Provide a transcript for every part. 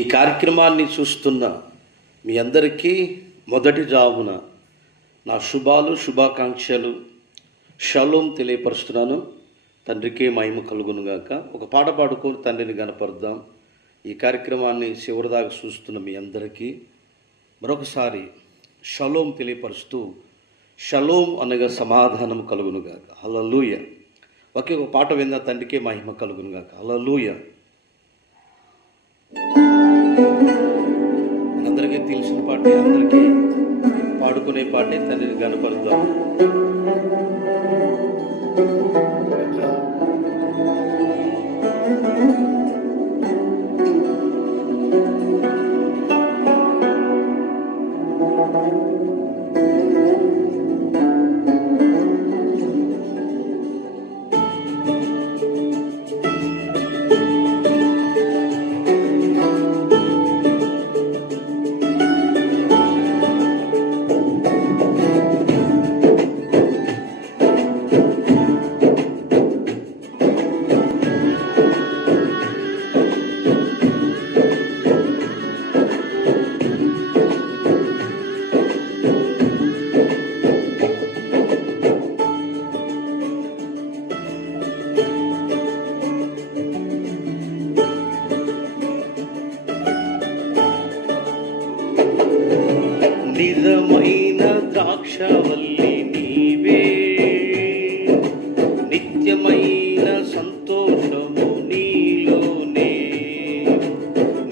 ఈ కార్యక్రమాన్ని చూస్తున్న మీ అందరికీ మొదటి జామున నా శుభాకాంక్షలు షలోం తెలియపరుస్తున్నాను. తండ్రికి మహిమ కలుగునుగాక. ఒక పాట పాడుకొని తండ్రిని గనపరుద్దాం. ఈ కార్యక్రమాన్ని చివరిదాకా చూస్తున్న మీ అందరికీ మరొకసారి షలోం తెలియపరుస్తూ, షలోం అనగా సమాధానం కలుగునుగాక. హల్లెలూయా. ఒకే ఒక పాట విందా, తండ్రికే మహిమ కలుగునుగాక. హల్లెలూయా. అందరికీ తెలిసిన పాటే, అందరికీ పాడుకునే పాటే, తండ్రిని గనపరుద్దాం. నిజమైన ద్రాక్షవల్లి నీవే, నిత్యమైన సంతోషము నీలోనే.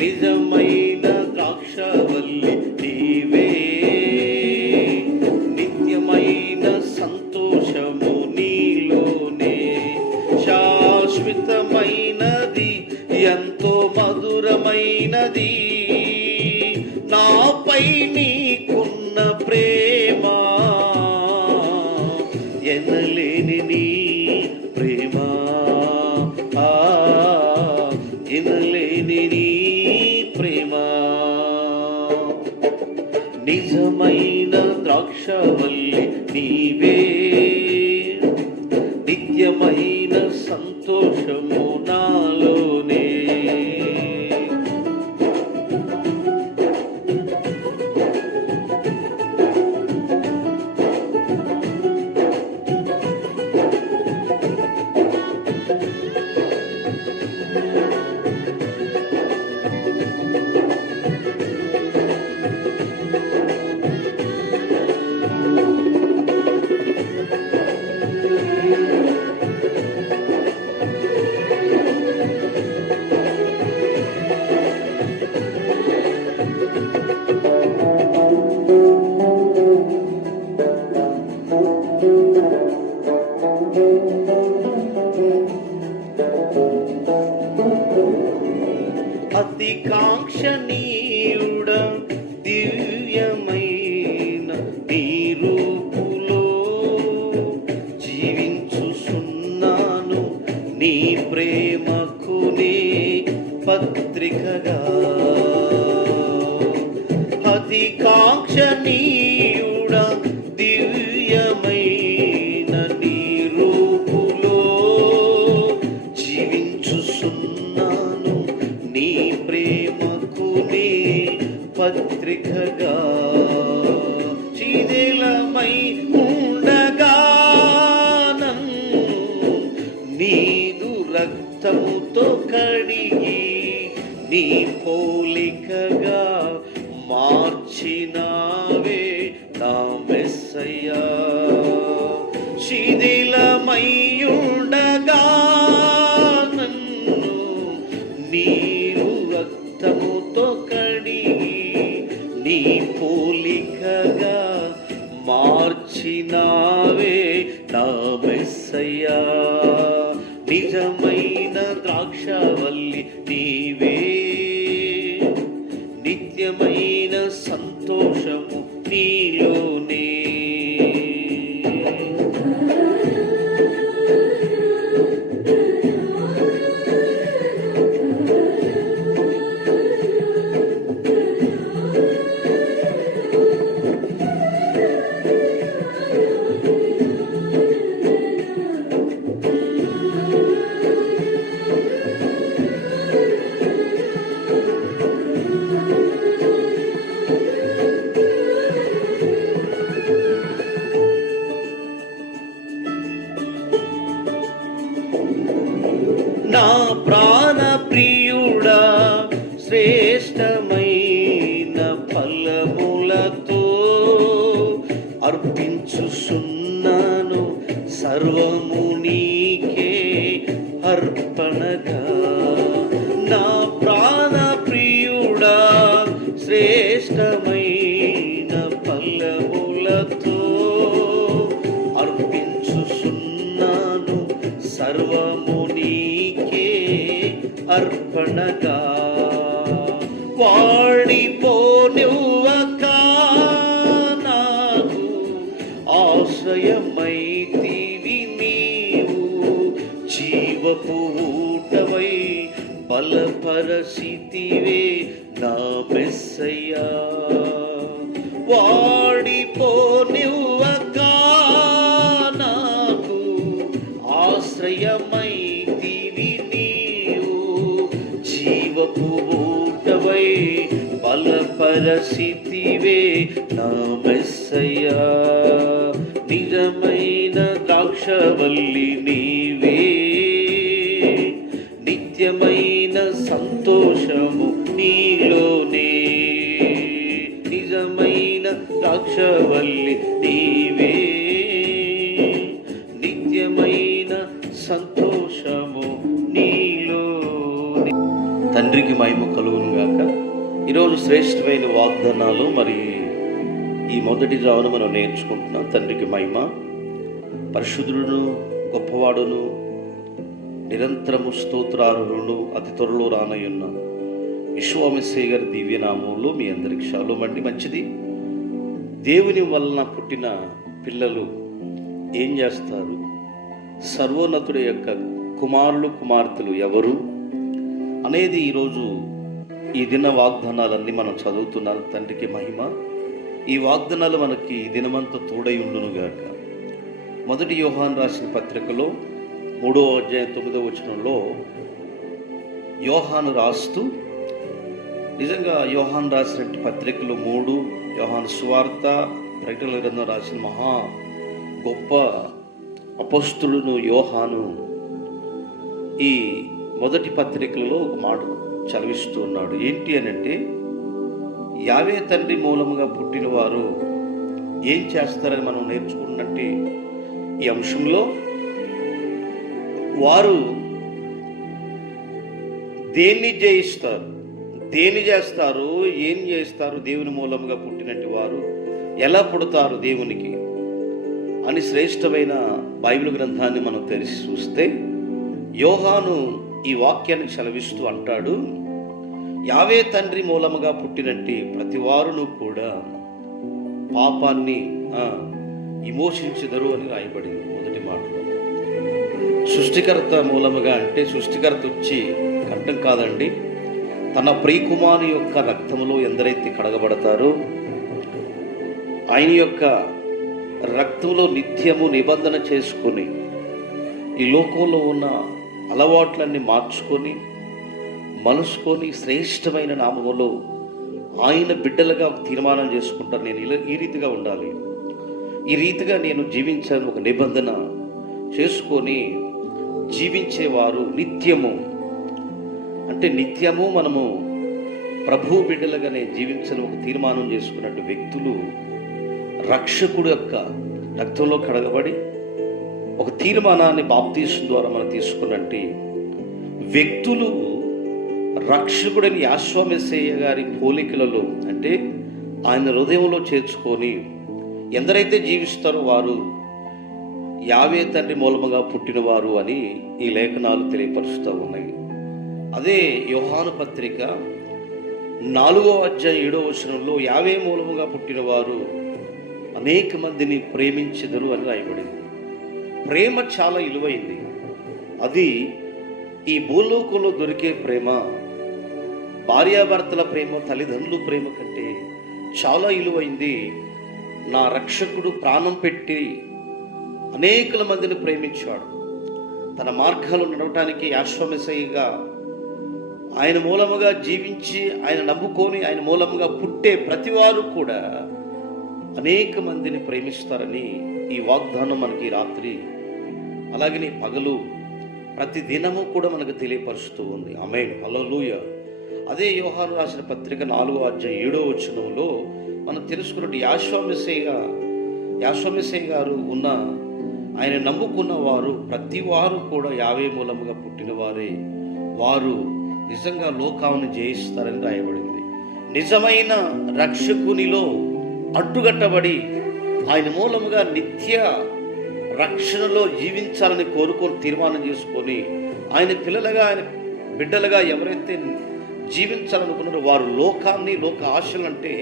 నిజమైన ద్రాక్షవల్లి నీవే, నిత్యమైన సంతోషము నీలోనే. శాశ్వతమైనది, ఎంతో మధురమైనది నాపై నీకున్న ప్రేమ. ఎనలేని నీ ప్రేమ, ఎనలేని నీ ప్రేమ. నిజమైన ద్రాక్షవల్లి నీవే, నిత్యమైన సంతోషము నాలోనే. అతి కాంక్షణీయుడ దివ్యమైన నీ రూపులో జీవించుచున్నాను, నీ ప్రేమకునే పత్రికగా. అతి కాంక్షణీయుడ దివ్యమైన నీ రూపులో జీవించుచున్నాను, నీ ప్రేమకునే పత్రికగా. శిథిలమై ఉండగా నన్ను నీదు రక్తముతో కడిగి, నీ పోలికగా మార్చినావే నా మెస్సయ్యా. శిథిలమై ఉండగా నన్ను నీరు రక్తముతో కడిగి, నీ పోలికగా మార్చినావే నా మెస్సయ్యా. నిజమైన ద్రాక్షవల్లి నీవే, నిత్యమైన సంతోషము నీలోనే. నా ప్రాణ ప్రియుడా శ్రేష్టమైన ఫలములతో అర్పించుచున్నాను సర్వము నీకే అర్పణగా. నా ప్రాణ ప్రియుడా శ్రేష్టమైన ఫలములతో అర్పించుచున్నాను సర్వము నీకే అర్పణగా. వాడిపోనివ్వక నాకు ఆశ్రయమైతివి నీవు, జీవపు ఊటవై బలపరచితివే నా మెస్సయ్యా. వాడిపోనివ్వక నాకు ఆశ్రయమైతివి నీవు, జీవపు ఊటవై బలపరచితివే నా మెస్సయ్యా. నిజమైన ద్రాక్షవల్లి నీవే, నిత్యమైన సంతోషము నీలోనే. నిజమైన ద్రాక్షవల్లి నీవే, నిత్యమైన సంతోషము నీలోనే. తండ్రికి మహిమ కలుగును గాక. ఈరోజు శ్రేష్టమైన వాగ్దానాలు మరి ఈ మొదటి జామున మనం నేర్చుకుంటున్నాం. తండ్రికి మహిమ. పరిశుద్ధుడును గొప్పవాడును నిరంతరము స్తోత్రార్హుడును అతి త్వరలో రానయ్యున్న యెహోవా మెస్సీయ గారి దివ్యనామంలో మీ అందరికి షాలోమ్ అండి. మంచిది. దేవుని వలన పుట్టిన పిల్లలు ఏం చేస్తారు, సర్వోన్నతుడి యొక్క కుమారులు కుమార్తెలు ఎవరు అనేది ఈరోజు ఈ దిన వాగ్దానాలన్నీ మనం చదువుతున్నాం. తండ్రికి మహిమ. ఈ వాగ్దానాలు మనకి ఈ దినమంతా తోడై ఉండును గాక. మొదటి యోహాను రాసిన పత్రికలో 3వ అధ్యాయం 9వ వచనంలో యోహాను రాస్తూ, నిజంగా యోహాను రాసిన పత్రికలు 3, యోహాను సువార్త, ప్రకటనల గ్రంథం రాసిన మహా గొప్ప అపొస్తలుడు యోహాను ఈ మొదటి పత్రికలలో ఒక మాట చదివిస్తూ ఉన్నాడు. ఏంటి అని అంటే, యావే తండ్రి మూలముగా పుట్టిన వారు ఏం చేస్తారని మనం నేర్చుకున్నట్టు ఈ అంశంలో వారు దేన్ని జయిస్తారు, దేన్ని చేస్తారు, ఏం చేస్తారు, దేవుని మూలముగా పుట్టినట్టు వారు ఎలా పుడతారు దేవునికి అని శ్రేష్టమైన బైబిల్ గ్రంథాన్ని మనం తెరిచి చూస్తే యోహాను ఈ వాక్యాన్ని చలవిస్తూ అంటాడు, యావే తండ్రి మూలముగా పుట్టినట్టు ప్రతి వారును కూడా పాపాన్ని విమోచించెదరు అని రాయబడింది మొదటి మాటలో. సృష్టికర్త మూలముగా అంటే సృష్టికర్త వచ్చి కంఠం కాదండి, తన ప్రియకుమారు యొక్క రక్తములో ఎందరైతే కడగబడతారో ఆయన యొక్క రక్తంలో నిత్యము నిబంధన చేసుకొని ఈ లోకంలో ఉన్న అలవాట్లన్నీ మార్చుకొని మలుసుకొని శ్రేష్టమైన నామములో ఆయన బిడ్డలుగా తీర్మానం చేసుకుంటారు. నేను ఈ రీతిగా ఉండాలి, ఈ రీతిగా నేను జీవించాను, ఒక నిబంధన చేసుకొని జీవించేవారు నిత్యము అంటే నిత్యము మనము ప్రభు బిడ్డలుగానే జీవించని ఒక తీర్మానం చేసుకున్నట్టు వ్యక్తులు రక్షకుడు యొక్క రక్తంలో కడగబడి ఒక తీర్మానాన్ని బాప్తీసం ద్వారా మనం తీసుకున్నట్టు వ్యక్తులు రక్షకుడిని యెహోవా మెస్సీయ గారి పోలికలలో అంటే ఆయన హృదయంలో చేర్చుకొని ఎందరైతే జీవిస్తారో వారు యావే తండ్రి మూలముగా పుట్టినవారు అని ఈ లేఖనాలు తెలియపరుస్తూ ఉన్నాయి. అదే యోహాను పత్రిక 4వ అధ్యాయం 7వ వచనంలో యావే మూలముగా పుట్టినవారు అనేక మందిని ప్రేమించెదరు అని రాయబడింది. ప్రేమ చాలా విలువైంది. అది ఈ భూలోకంలో దొరికే ప్రేమ, భార్యాభర్తల ప్రేమ, తల్లిదండ్రుల ప్రేమ కంటే చాలా విలువైంది. నా రక్షకుడు ప్రాణం పెట్టి అనేకల మందిని ప్రేమించాడు. తన మార్గాలు నడవటానికి యెహోవా మెస్సీయగా ఆయన మూలముగా జీవించి ఆయన నమ్ముకొని ఆయన మూలముగా పుట్టే ప్రతివారు కూడా అనేక మందిని ప్రేమిస్తారని ఈ వాగ్దానం మనకి రాత్రి అలాగే పగలు ప్రతి దినము కూడా మనకు తెలియపరుస్తూ ఉంది. ఆమేన్, హల్లెలూయా. అదే యోహాను రాసిన పత్రిక 4వ అధ్యాయం 7వ వచనంలో మనం తెలుసుకున్నట్టు యాశ్వమెస్సయ్య గారు ఉన్న ఆయన నమ్ముకున్న వారు ప్రతి వారు కూడా యావే మూలముగా పుట్టిన వారే, వారు నిజంగా లోకాన్ని జయిస్తారని రాయబడింది. నిజమైన రక్షకునిలో అడ్డుగట్టబడి ఆయన మూలముగా నిత్య రక్షణలో జీవించాలని కోరుకొని తీర్మానం చేసుకొని ఆయన పిల్లలుగా, ఆయన బిడ్డలుగా ఎవరైతే జీవించాలనుకున్నారో వారు లోకాన్ని, లోక ఆశలు అంటే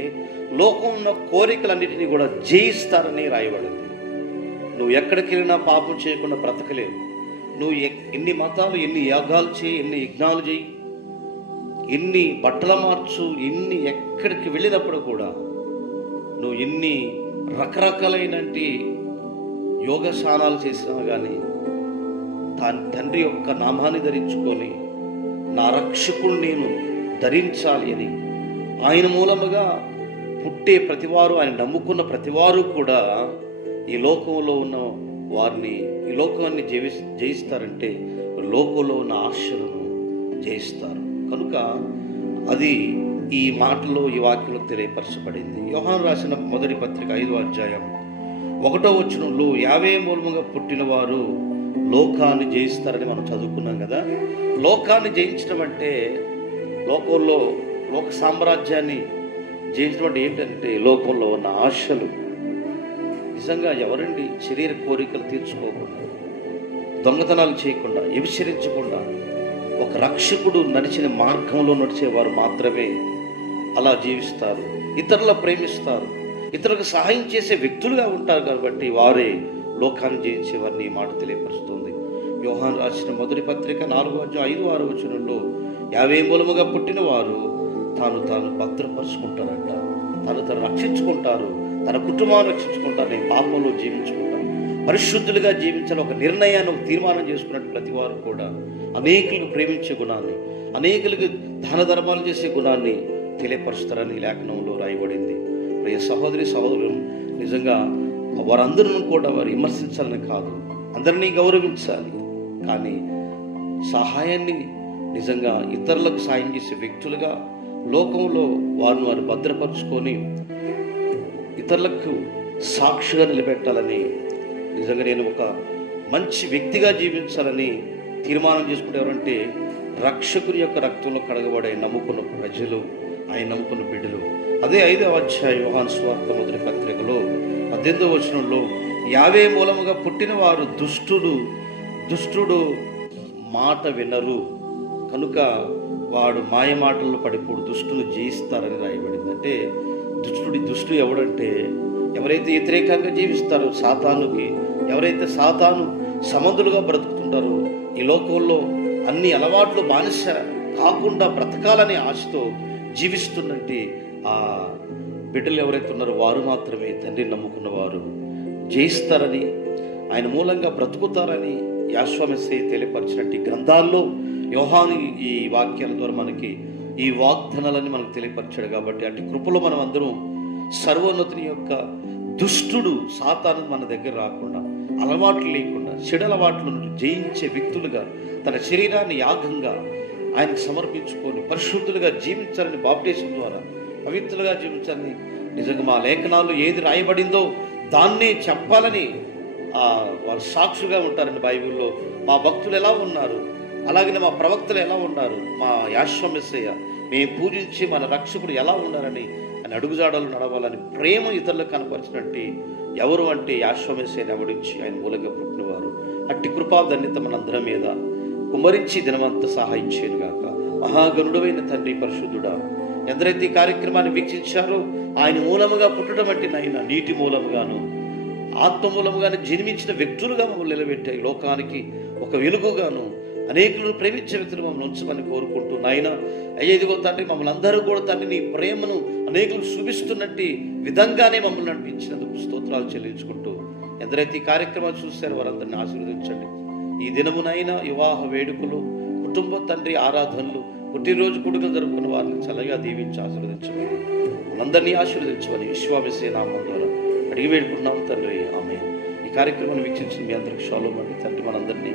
లోకం ఉన్న కోరికలన్నిటినీ కూడా జయిస్తారని రాయబడింది. నువ్వు ఎక్కడికి వెళ్ళినా పాపం చేయకుండా బ్రతకలేవు. నువ్వు ఎన్ని మతాలు, ఎన్ని యాగాలు చేయి, ఎన్ని యజ్ఞాలు చేయి, ఎన్ని బట్టల మార్చు, ఎన్ని ఎక్కడికి వెళ్ళినప్పుడు కూడా నువ్వు ఎన్ని రకరకాలైనటువంటి యోగశానాలు చేసినా కానీ తండ్రి యొక్క నామాన్ని ధరించుకొని నా రక్షకుడు నేను ధరించాలి అని ఆయన మూలముగా పుట్టే ప్రతివారు, ఆయన నమ్ముకున్న ప్రతివారు కూడా ఈ లోకంలో ఉన్న వారిని, ఈ లోకాన్ని జయిస్తారంటే లోకంలో ఉన్న ఆశలను జయిస్తారు. కనుక అది ఈ మాటలో, ఈ వాక్యంలో తెలియపరచబడింది. యోహాను రాసిన మొదటి పత్రిక 5వ అధ్యాయం 1వ వచనంలో యావే మూలముగా పుట్టిన వారు లోకాన్ని జయిస్తారని మనం చదువుకున్నాం కదా. లోకాన్ని జయించడం అంటే లోకంలో లోక సామ్రాజ్యాన్ని జయించడం అంటే ఏంటంటే లోకంలో ఉన్న ఆశలు. నిజంగా ఎవరండి శరీర కోరికలు తీర్చుకోకుండా, దొంగతనాలు చేయకుండా, వ్యభిచరించకుండా ఒక రక్షకుడు నడిచిన మార్గంలో నడిచేవారు మాత్రమే అలా జీవిస్తారు. ఇతరుల ప్రేమిస్తారు, ఇతరులకు సహాయం చేసే వ్యక్తులుగా ఉంటారు. కాబట్టి వారే లోకాన్ని జయించేవారిని ఈ మాట తెలియపరుస్తుంది. యోహాను రాసిన మొదటి పత్రిక 4వ అధ్యాయం 5, 6 వచనంలో యావే మూలముగా పుట్టిన వారు తాను భద్రపరుచుకుంటారంట, తను రక్షించుకుంటారు, తన కుటుంబాన్ని రక్షించుకుంటారు. నేను పాపంలో జీవించుకుంటాను, పరిశుద్ధులుగా జీవించాలని ఒక నిర్ణయాన్ని, ఒక తీర్మానం చేసుకున్నట్టు ప్రతి వారు కూడా అనేకులకు ప్రేమించే గుణాన్ని, అనేకులకు దాన ధర్మాలు చేసే గుణాన్ని తెలియపరుస్తారని లేఖనంలో రాయబడింది. ప్రియ సహోదరి సహోదరులు, నిజంగా వారందరూ కూడా వారు విమర్శించాలని కాదు, అందరినీ గౌరవించాలి. కానీ సహాయాన్ని నిజంగా ఇతరులకు సాయం చేసే వ్యక్తులుగా లోకంలో వారు భద్రపరుచుకొని ఇతరులకు సాక్షిగా నిలబెట్టాలని, నిజంగా నేను ఒక మంచి వ్యక్తిగా జీవించాలని తీర్మానం చేసుకుంటే ఎవరంటే రక్షకుని యొక్క రక్తంలో కడగబడే నమ్ముకున్న ప్రజలు, ఆయన నమ్ముకున్న బిడ్డలు. అదే 5వ అధ్యాయం యోహాను సువార్త మొదటి పత్రికలో 18వ వచనంలో యావే మూలముగా పుట్టిన వారు దుష్టుడు మాట వినరు, కనుక వాడు మాయ మాటల్లో పడిపోడు, దుష్టును జయిస్తారని రాయబడింది. అంటే దుష్టుడు ఎవడంటే ఎవరైతే వ్యతిరేకంగా జీవిస్తారో సాతానుకి, ఎవరైతే సాతాను సమంధులుగా బ్రతుకుతుంటారో, ఈ లోకంలో అన్ని అలవాట్లు బానిస కాకుండా బ్రతకాలనే ఆశతో జీవిస్తున్నట్టు ఆ బిడ్డలు ఎవరైతే ఉన్నారో వారు మాత్రమే తండ్రిని నమ్ముకున్న వారు జయిస్తారని, ఆయన మూలంగా బ్రతుకుతారని యాశ్వమెస్సయ్య తెలియపరిచినట్టు గ్రంథాల్లో యోహాను ఈ వాక్యాల ద్వారా మనకి ఈ వాగ్దానాలని మనకు తెలియపరిచాడు. కాబట్టి అటు కృపలో మనం అందరం సర్వోన్నతుని యొక్క దుష్టుడు సాతాను మన దగ్గర రాకుండా, అలవాట్లు లేకుండా, చెడు అలవాట్లను జయించే వ్యక్తులుగా తన శరీరాన్ని యాగంగా ఆయనకు సమర్పించుకొని పరిశుద్ధులుగా జీవించాలని, బాప్టిజం ద్వారా పవిత్రులుగా జీవించాలని, నిజంగా మా లేఖనాల్లో ఏది రాయబడిందో దాన్నే చెప్పాలని వారు సాక్షులుగా ఉంటారని బైబిల్లో మా భక్తులు ఎలా ఉన్నారు, అలాగనే మా ప్రవక్తలు ఎలా ఉన్నారు, మా యాశ్వమెస్సయ్య మేము పూజించి మన రక్షకుడు ఎలా ఉన్నారని ఆయన అడుగుజాడలు నడవాలని ప్రేమ ఇతరులకు కనపరిచినట్టు ఎవరు అంటే యాశ్వమెస్సయ్యని ఎవడించి ఆయన మూలంగా పుట్టినవారు. అట్టి కృపాధన్యత మనందరం మీద కుమరించి దినమంతా సహాయం చేయను గాక. మహాగణుడైన తండ్రి పరిశుద్ధుడా, ఎందరైతే ఈ కార్యక్రమాన్ని వీక్షించారో ఆయన మూలముగా పుట్టడం అంటే నాయన నీటి మూలముగాను ఆత్మ మూలముగాను జన్మించిన వ్యక్తులుగా మమ్మల్ని నిలబెట్టాయి. లోకానికి ఒక వెలుగుగాను అనేకులను ప్రేమించే వ్యక్తులు మమ్మల్ని ఉంచమని కోరుకుంటూ నాయన అయ్యేదిగో తండ్రి మమ్మల్ని అందరూ కూడా తండ్రి నీ ప్రేమను అనేకులు చూపిస్తున్నట్టు విధంగానే మమ్మల్ని నడిపించినందుకు స్తోత్రాలు చెల్లించుకుంటూ ఎందరైతే ఈ కార్యక్రమాలు చూశారో వారందరినీ ఆశీర్వదించండి. ఈ దినమునైనా వివాహ వేడుకలు, కుటుంబ తండ్రి ఆరాధనలు, పుట్టినరోజు కొడుకులు జరుపుకున్న వారిని చల్లగా దీవించి ఆశీర్వదించమని, మనందరినీ ఆశీర్వదించమని విశ్వామిసే నామం ద్వారా అడిగి వేడుకుంటున్నాం తండ్రి. ఆమేన్. ఈ కార్యక్రమాన్ని వీక్షించిన మీ అందరికి షాలోమ్ అండి. తండ్రి మనందరినీ